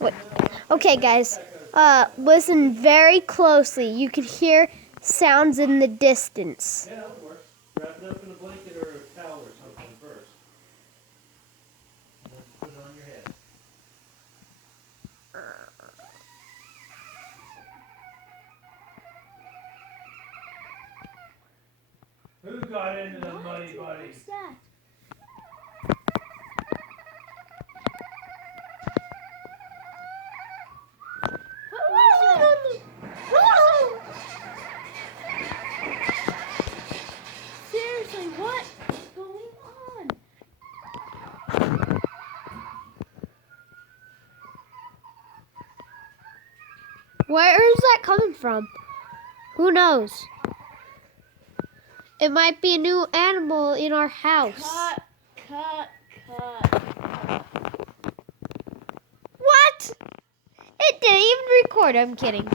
Wait. Okay, guys. Listen very closely. You can hear sounds in the distance. Yeah, that works. Wrap it up in a blanket or a towel or something first. And then put it on your head. Who got into the muddy buddy? What's that? What was that? Seriously, what is going on? Where is that coming from? Who knows? It might be a new animal in our house. Cut. What? It didn't even record. I'm kidding.